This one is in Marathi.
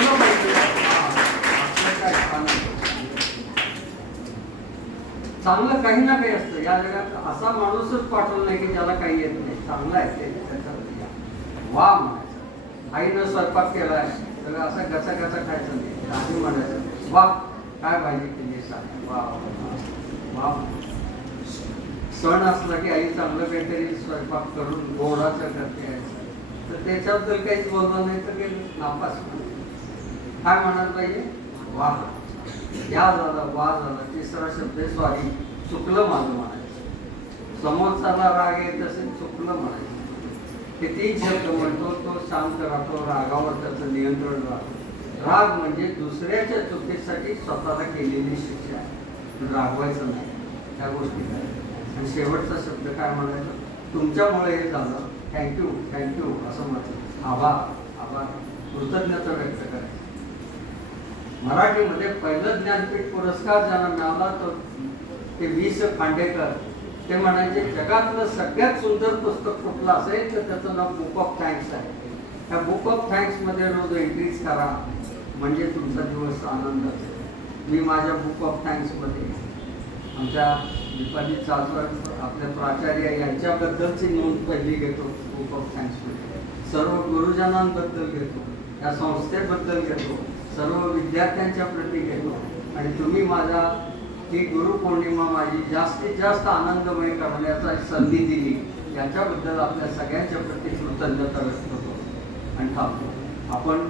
ठेवलं पाहिजे. आपलं काय चांगलं काही ना काही असतं या जगात. असा माणूसच पाठवला नाही की ज्याला काही येत नाही. चांगला आहे ते त्याच्यावरती वा म्हणायचं. आईनं स्वयंपाक केलाय तर असा गचा गचा खायचं नाही. आधी म्हणायचं वा काय भाजी केली सांग वा वा. सण असला की आई चांगलं काहीतरी स्वयंपाक करून गोडाचं करते तर त्याच्याबद्दल काहीच बोलणार नाही तर काही नापास काय म्हणायला पाहिजे वा. या झालं वा झालं. तिसरा शब्द सॉरी चुकलं माझं म्हणायचं. समोरच्याला राग येत असेल चुकलं म्हणायचं. हे तीन शब्द म्हणतो तो शांत राहतो. रागावर त्याचं नियंत्रण राहतं. राग म्हणजे दुसऱ्याच्या चुकीसाठी स्वतःला केलेली शिक्षा आहे. रागवायचं नाही त्या गोष्टी करायच्या. आणि शेवटचा शब्द काय म्हणायचं तुमच्यामुळे हे झालं थँक्यू थँक्यू असं म्हटलं. आभार आभार कृतज्ञता व्यक्त करायची. मराठीमध्ये पहिलं ज्ञानपीठ पुरस्कार ज्यांना मिळाला तो ते वि.स. खांडेकर. ते म्हणायचे जगातलं सगळ्यात सुंदर पुस्तक कुठलं असेल तर त्याचं नाव बुक ऑफ थँक्स आहे. त्या बुक ऑफ थँक्समध्ये रोज एंट्रीज करा म्हणजे तुमचा दिवस आनंद असेल. मी माझ्या बुक ऑफ थँक्समध्ये आमच्या दीपाली चालकर आपल्या प्राचार्य यांच्याबद्दलची नोंद पहिली घेतो. बुक ऑफ थँक्समध्ये सर्व गुरुजनांबद्दल घेतो. या संस्थेबद्दल घेतो. सर्व विद्यार्थ्यांच्या प्रती घेतो. आणि तुम्ही माझा ही गुरुपौर्णिमा माझी जास्तीत जास्त आनंदमय करण्याचा संधी दिली याच्याबद्दल आपल्या सगळ्यांच्या प्रती कृतज्ञता व्यक्त करतो आणि थांबतो. आपण